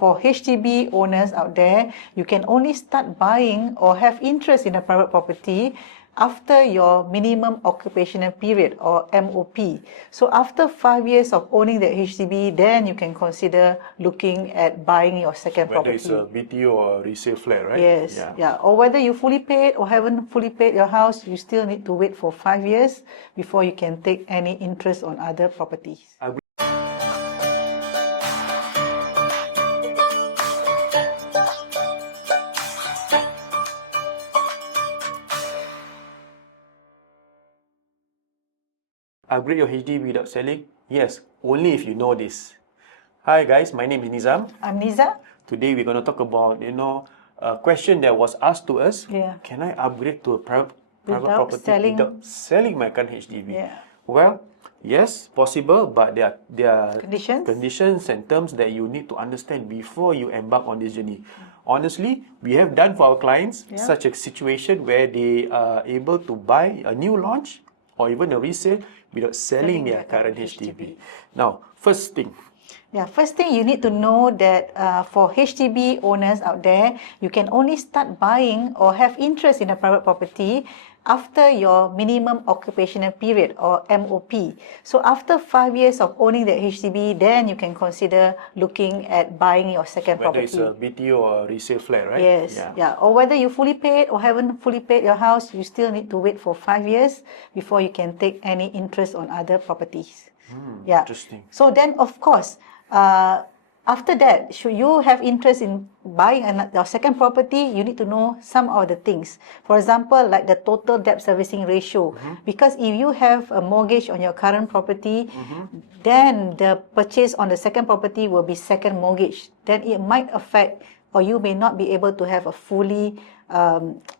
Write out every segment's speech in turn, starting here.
For HDB owners out there, you can only start buying or have interest in a private property after your minimum occupational period or MOP. So after 5 years of owning the HDB, then you can consider looking at buying your second Whether property. it's a BTO or resale flat, right? Yes, yeah. Or whether you fully paid or haven't fully paid your house, you still need to wait for 5 years before you can take any interest on other properties. Upgrade your HDB without selling? Yes, only if you know this. Hi guys, my name is Nizam. I'm Niza. Today we're going to talk about, a question that was asked to us. Yeah. Can I upgrade to a private property selling... without selling my current HDB? Yeah. Well, yes, possible, but there are conditions and terms that you need to understand before you embark on this journey. Honestly, we have done for our clients such a situation where they are able to buy a new launch or even a resale without selling their current HDB. Now, first thing you need to know that for HDB owners out there, you can only start buying or have interest in a private property after your minimum occupational period or MOP. So after 5 years of owning the HDB, then you can consider looking at buying your second property. Whether it's a BTO or resale flat, right? Yes, Or whether you fully paid or haven't fully paid your house, you still need to wait for 5 years before you can take any interest on other properties. Interesting. So then, of course, after that, should you have interest in buying your second property, you need to know some of the things. For example, like the total debt servicing ratio. Because if you have a mortgage on your current property, then the purchase on the second property will be second mortgage. Then it might affect, or you may not be able to have a fully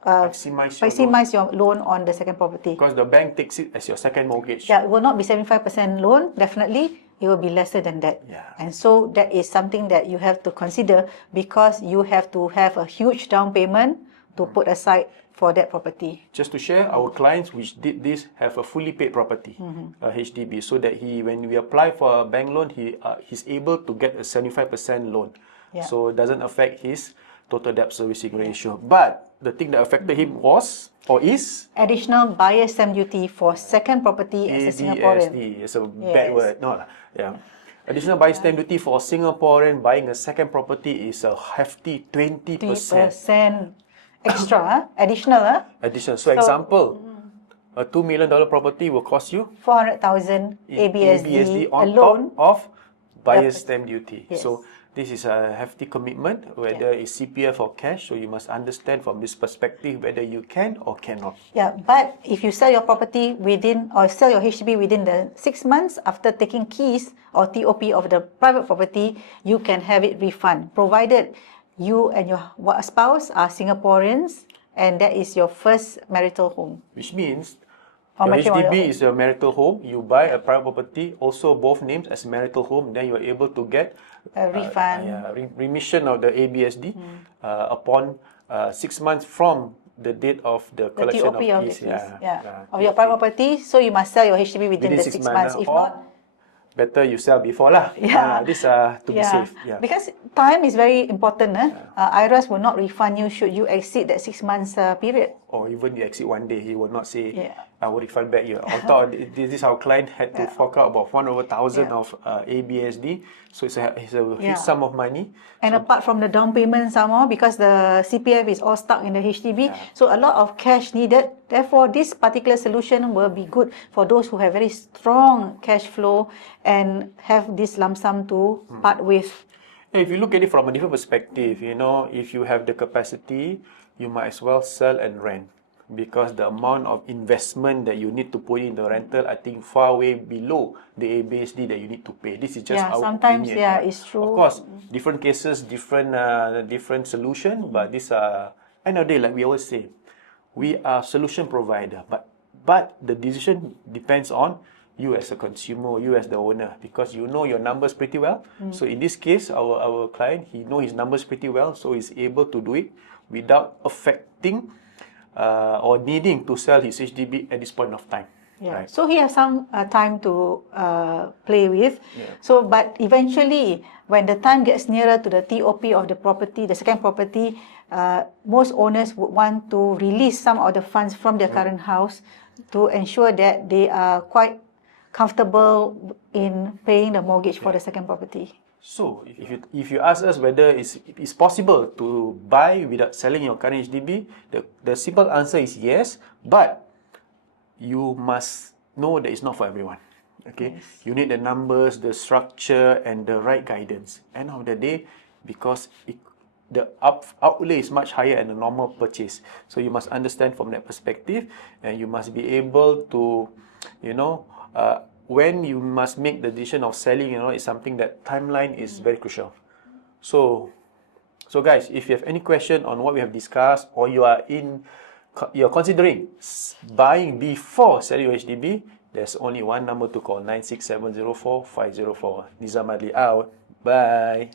maximize your loan on the second property. Because the bank takes it as your second mortgage. Yeah, it will not be 75% loan, definitely. It will be lesser than that. And so that is something that you have to consider, because you have to have a huge down payment to put aside for that property. Just to share, our clients which did this have a fully paid property, a HDB, so that when we apply for a bank loan, he's able to get a 75% loan. So it doesn't affect his total debt servicing ratio. But the thing that affected him was, or is, additional buyer's stamp duty for second property as a Singaporean. ABSD, it's a bad word. No, additional buyer's stamp duty for a Singaporean buying a second property is a hefty 20%. 20% extra, additional. Additional. So example, a $2 million property will cost you 400,000 ABSD on alone top of buyer's stamp duty. So this is a hefty commitment, whether it's CPF or cash. So you must understand from this perspective whether you can or cannot. But if you sell your property within, or sell your HDB within the 6 months after taking keys or TOP of the private property, you can have it refunded, provided you and your spouse are Singaporeans and that is your first marital home. Which means your HDB is a marital home. You buy a private property, also both names as marital home, then you are able to get a refund, remission of the ABSD upon 6 months from the date of the collection of keys. Of your private property. So you must sell your HDB within the 6 months. If not, better you sell before lah. This to be safe. Because time is very important. IRAS will not refund you should you exceed that 6 months period. Or even you exceed 1 day, he will not say, I will refund back you. On top, this our client had to fork out about 1,000 of ABSD. So it's a huge sum of money. And apart from the down payment some more, because the CPF is all stuck in the HDB, so a lot of cash needed. Therefore, this particular solution will be good for those who have very strong cash flow and have this lump sum to part with. If you look at it from a different perspective, if you have the capacity, you might as well sell and rent, because the amount of investment that you need to put in the rental, I think far way below the ABSD that you need to pay. This is just our sometimes opinion. It's true. Of course, different cases, different solution, but this end of the day, like we always say, we are solution provider, but the decision depends on you as a consumer, you as the owner, because you know your numbers pretty well. So in this case, our client, he knows his numbers pretty well, so he's able to do it without affecting or needing to sell his HDB at this point of time. Yeah. right? So he has some time to play with. Yeah. So, but eventually, when the time gets nearer to the TOP of the property, the second property, most owners would want to release some of the funds from their current house to ensure that they are quite comfortable in paying the mortgage for the second property. So, if you ask us whether it's possible to buy without selling your current HDB, the simple answer is yes, but you must know that it's not for everyone. Okay, you need the numbers, the structure, and the right guidance. End of the day, because the outlay is much higher than a normal purchase, so you must understand from that perspective, and you must be able to, you know, when you must make the decision of selling, you know, it's something that timeline is very crucial. So guys, if you have any question on what we have discussed, or you're considering buying before selling your HDB, there's only one number to call, 96704 504. Nizam out. Bye.